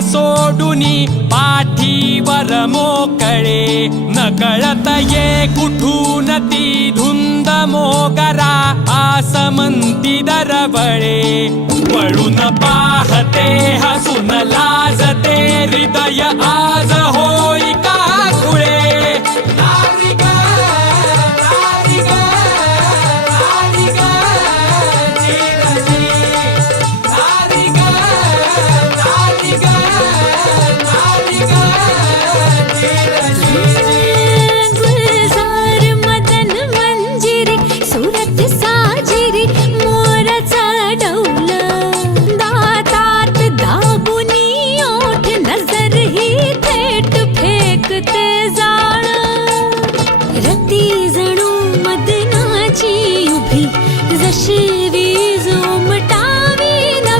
सोडुनी पाठीवर मोकळे, नकळत ये कुठून ती धुंद मोगरा आसमंती दरवळे. वळून पाहते हसून लाजते हृदय आज